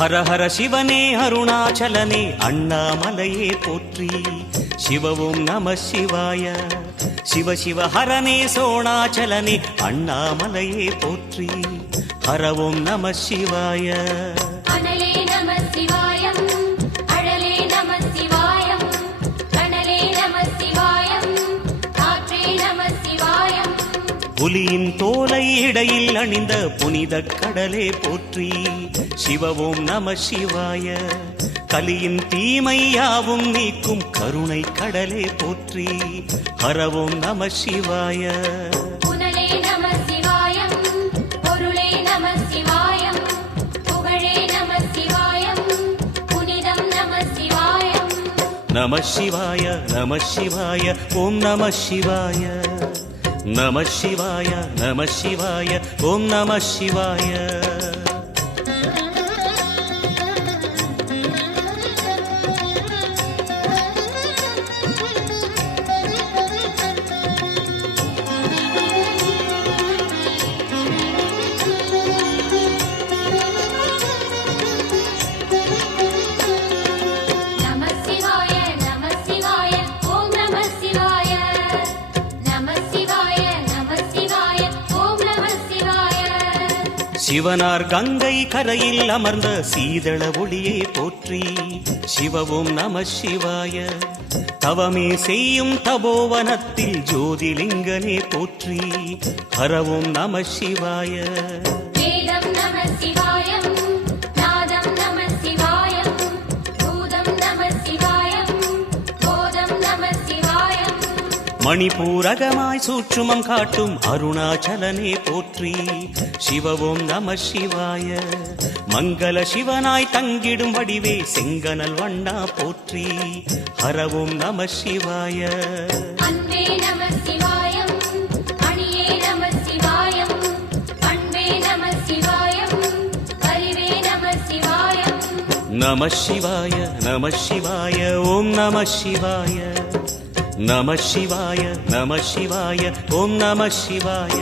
ஹர ஹர சிவனே அருணாச்சலனே அண்ணாமலையே போற்றி. சிவவும் நம சிவாய. சிவ சிவ ஹரனே சோணாச்சலனே அண்ணாமலையே போற்றி. ஹரவும் நம சிவாய. அனலே நம சிவாயம், அழலே நம சிவாயம், கனலே நம சிவாயம், காற்றே நம சிவாயம். புலியின் தோலை இடையில் அணிந்த புனித கடலே போற்றி. சிவவும் நம சிவாய. கலியின் தீமையாவும் நீக்கும் கருணை கடலே போற்றி. ஹரவும் நம சிவாய. புனலே நம சிவாயம், பொருளே நம சிவாயம், புகழே நம சிவாயம், புனிதம் நம சிவாயம். நம சிவாய நம சிவாய ஓம் நம சிவாய. நம சிவாய நம சிவாய ஓம் நம சிவாய. சிவனார் கங்கை கரையில் அமர்ந்த சீதள ஒளியே போற்றி. சிவவும் நம சிவாய. தவமே செய்யும் தபோவனத்தில் ஜோதிலிங்கனே போற்றி. ஹரவும் நம சிவாய. வேதம் நம சிவாயம், நாதம் நம சிவாயம், பூதம் நம சிவாயம், போதம் நம சிவாயம். மணிபூரகமாய் சூட்சுமம் காட்டும் அருணாச்சலனே போற்றி. சிவவும் நம சிவாய. மங்கள சிவனாய் தங்கிடும் வடிவே செங்கனல் வண்ணா போற்றி. ஹரவும் நம சிவாய. அன்பே நம சிவாயம், அணியே நம சிவாயம், அன்பே நம சிவாயம், அறிவே நம சிவாயம். நம சிவாய நம சிவாய ஓம் நம சிவாய. நம சிவாய நம சிவாய ஓம் நம சிவாய.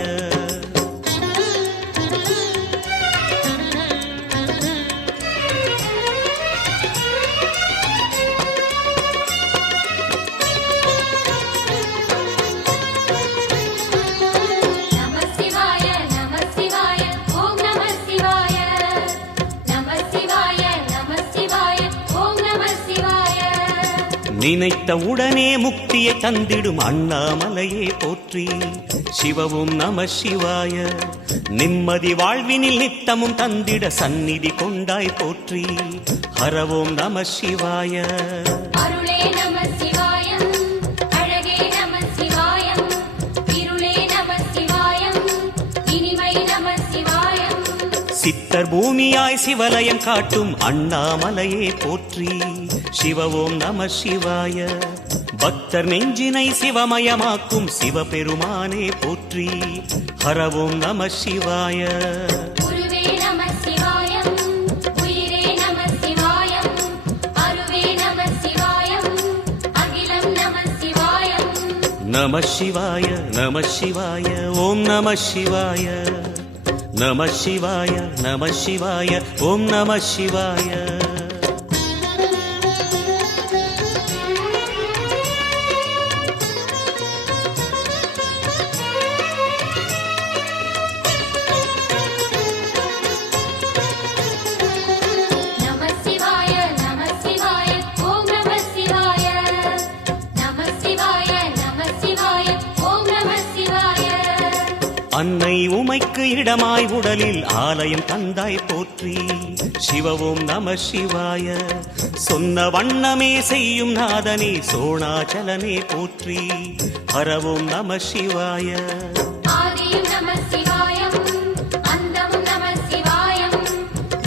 நினைத்த உடனே முக்தியை தந்திடும் அண்ணாமலையே போற்றி. சிவவும் நம சிவாய. நிம்மதி வாழ்வினில் நித்தமும் தந்திட சந்நிதி கொண்டாய் போற்றி. ஹரவோம் நம சிவாய. அருளே நம சிவாயம், அழகே நம சிவாயம், இருளே நம சிவாயம், இனிமை நம சிவாயம். சித்தர் பூமியாய் சிவலயம் காட்டும் அண்ணாமலையே போற்றி. சிவவோம் நம சிவாய. பக்தர் நெஞ்சினை சிவமயமாக்கும் சிவபெருமானே போற்றி. ஹரவோம் நம சிவாய. குருவே நம சிவாயம், உயிரே நம சிவாயம், அருவே நம சிவாயம், அகிலம் நம சிவாயம். நம சிவாய நம சிவாய ஓம் நம சிவாய. நம சிவாய நம சிவாய ஓம் நம சிவாய. அன்னை உமைக்கு இடமாய் உடலில் ஆலயம் தந்தாய் போற்றி. சிவவோம் நம சிவாய. சொன்ன வண்ணமே செய்யும் நாதனே சோணாச்சலனே போற்றி. ஹரவோம் நம சிவாய. ஆதியும் நம சிவாயம், அந்தமும் நம சிவாயம்,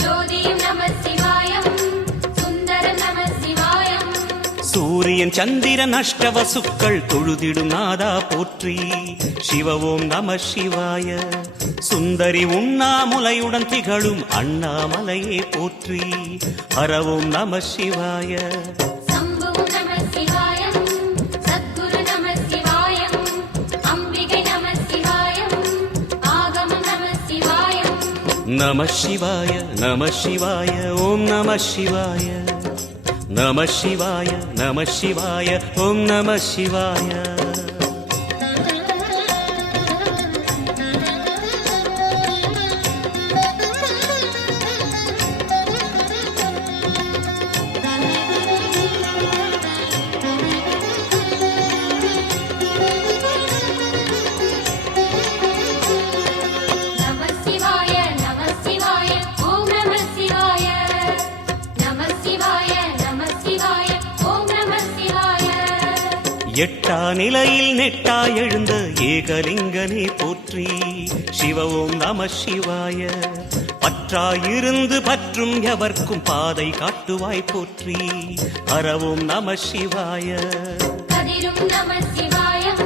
ஜோதியும் நம சிவாயம், சுந்தரம் நம சிவாயம். சூரியன் சந்திரன் அஷ்டவசுக்கள் தொழுதிடும் நாதா போற்றி. சிவவோம் நம சிவாய. சுந்தரி உண்ணாமுலையுடன் திகழும் அண்ணாமலையே போற்றி. ஹரவோம் நம சிவாய. சம்புவும் நம சிவாயம், சத்குரு நம சிவாயம், அம்பிகை நம சிவாயம், ஆகமம் நம சிவாயம். நம சிவாய நம சிவாய ஓம் நம சிவாய நம சிவாய நம சிவாய ஓம் நம சிவாய நம சிவாய நம சிவாய ஓம் நம சிவாய நம சிவாய நம சிவாய ஓம் நம சிவாய எட்டா நிலையில் நெட்டா எழுந்த ஏகலிங்கனே போற்றி சிவ ஓம் நம சிவாய பற்றாயிருந்து பற்றும் எவர்க்கும் பாதை காட்டுவாய் போற்றி ஹரவோம் நம சிவாய கதிரும் நம சிவாயம்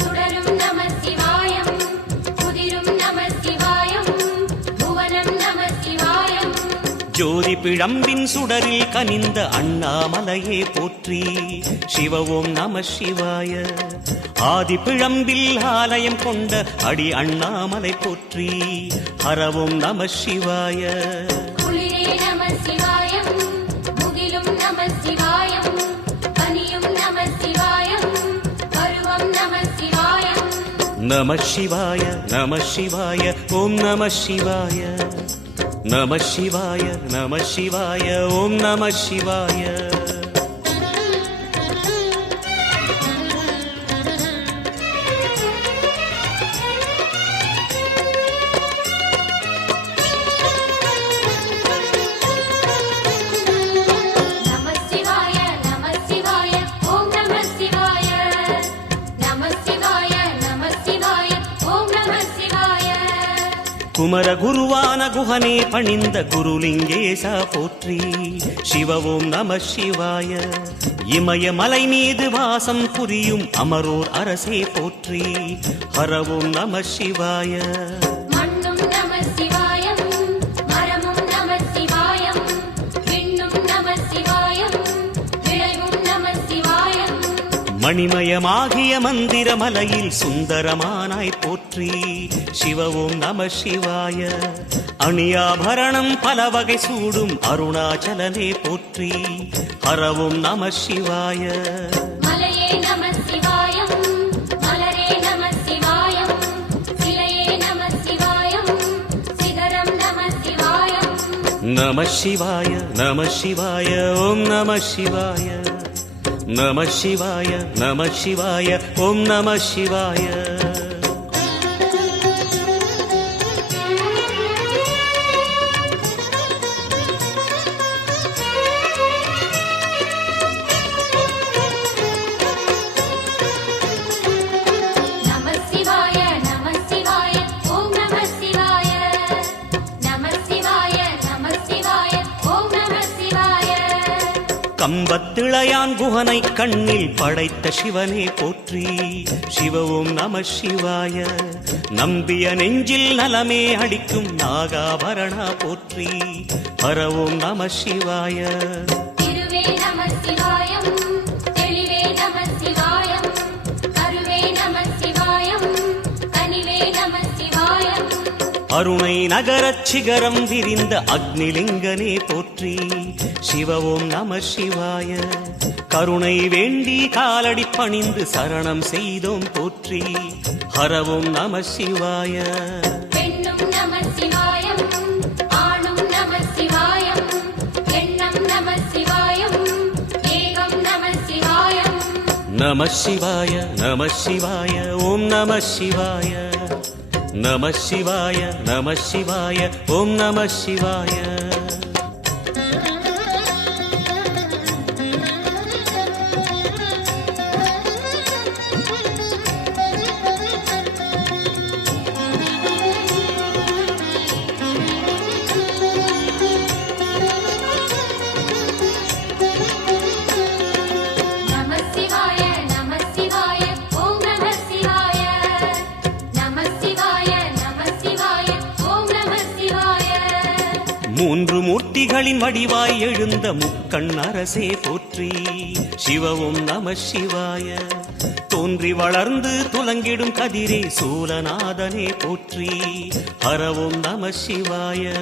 சுடரும் நம சிவாயம் குதிரும் நம சிவாயம் புவனம் நம சிவாயம் ஜோதி பிழம்பின் சுடரில் கனிந்த அண்ணாமலையே போற்றி சிவ ஓம் நம சிவாய ஆதி பிழம்பில் ஆலயம் கொண்ட அடி அண்ணாமலை போற்றி ஹரவோம் நம சிவாய குளிரே நம சிவாயம் முகிலும் நம சிவாயம் பனியும் நம சிவாயம் பருவம் நம சிவாயம் நம சிவாய நம சிவாய ஓம் நம சிவாய நம சிவாய நம சிவாய ஓம் நம சிவாய நம சிவாய நம சிவாய ஓம் நம சிவாய நம சிவாய நம சிவாய ஓம் நம சிவாய குமர குருவான குஹனே பணிந்த குருலிங்கேசா போற்றி சிவ ஓம் நம சிவாய இமய மலை மீது வாசம் புரியும் அமரோர் அரசே போற்றி ஹரவோம் நம சிவாய மண்ணும் நம சிவாயம் மரமும் நம சிவாயம் விண்ணும் நம சிவாயம் விளைவும் நம சிவாயம் மணிமயமாகிய மந்திர மலையில் சுந்தரமானாய் போற்றி சிவ ஓம் நம சிவாய அணியாபரணம் பல வகை சூடும் அருணாச்சலனே போற்றி ஹரவோம் நம சிவாய மலையே நம சிவாயம் மலரே நம சிவாயம் சிலையே நம சிவாயம் சிகரம் நம சிவாயம் நம சிவாய நம சிவாய ஓம் நம சிவாய நம சிவாய நம சிவாய ஓம் நம சிவாய நம சிவாய நம சிவாய ஓம் நம சிவாய நம சிவாய நம சிவாய ஓம் நம சிவாய கம்பத்திளையான் குஹனை கண்ணில் படைத்த சிவனே போற்றி சிவ ஓம் நம சிவாய நம்பிய நெஞ்சில் நலமே அளிக்கும் நாகாபரணா போற்றி ஹரவோம் நம சிவாய திருவே நம சிவாயம் தெளிவே நம சிவாயம் கருவே நம சிவாயம் கனிவே நம சிவாயம் அருணை நகரச் சிகரம் விரிந்த அக்னிலிங்கனே போற்றி சிவ ஓம் நம சிவாய கருணை வேண்டி காலடி பணிந்து சரணம் செய்தோம் போற்றி ஹரவோம் நம சிவாய பெண்ணும் நம சிவாயம் ஆணும் நம சிவாயம் எண்ணம் நம சிவாயம் ஏகம் நம சிவாயம் நம சிவாய நம சிவாய ஓம் நம சிவாய நம சிவாய நம சிவாய ஓம் நம சிவாய நம சிவாய நம சிவாய ஓம் நம சிவாய நம சிவாய நம சிவாய ஓம் நம சிவாய மூன்று மூர்த்திகளின் வடிவாய் எழுந்த முக்கண் அரசே போற்றி. சிவ ஓம் நம சிவாய. தோன்றி வளர்ந்து துலங்கிடும் கதிரே சூலநாதனே போற்றி. ஹர ஓம் நம சிவாய.